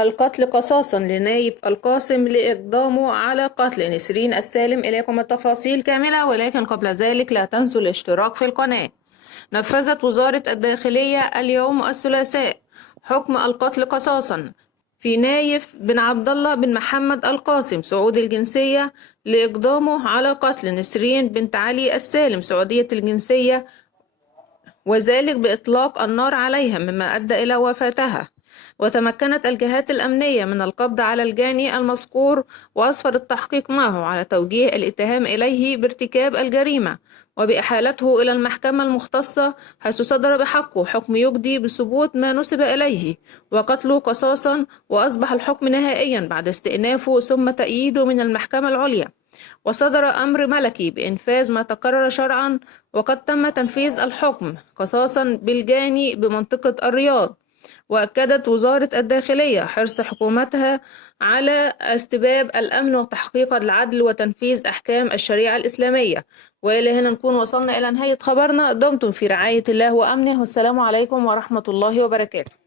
القتل قصاصا لنايف القاسم لإقدامه على قتل نسرين السالم. إليكم التفاصيل كاملة، ولكن قبل ذلك لا تنسوا الاشتراك في القناة. نفذت وزارة الداخلية اليوم الثلاثاء حكم القتل قصاصا في نايف بن عبد الله بن محمد القاسم سعودي الجنسية لإقدامه على قتل نسرين بنت علي السالم سعودية الجنسية، وذلك بإطلاق النار عليها مما أدى إلى وفاتها. وتمكنت الجهات الأمنية من القبض على الجاني المذكور، وأسفر التحقيق معه على توجيه الاتهام إليه بارتكاب الجريمة وبإحالته إلى المحكمة المختصة، حيث صدر بحقه حكم يجدي بثبوت ما نسب إليه وقتله قصاصا، وأصبح الحكم نهائيا بعد استئنافه ثم تأييده من المحكمة العليا. وصدر أمر ملكي بإنفاذ ما تقرر شرعا، وقد تم تنفيذ الحكم قصاصا بالجاني بمنطقة الرياض. وأكدت وزارة الداخلية حرص حكومتها على استباب الأمن وتحقيق العدل وتنفيذ أحكام الشريعة الإسلامية. وإلى هنا نكون وصلنا إلى نهاية خبرنا. دمتم في رعاية الله وأمنه، والسلام عليكم ورحمة الله وبركاته.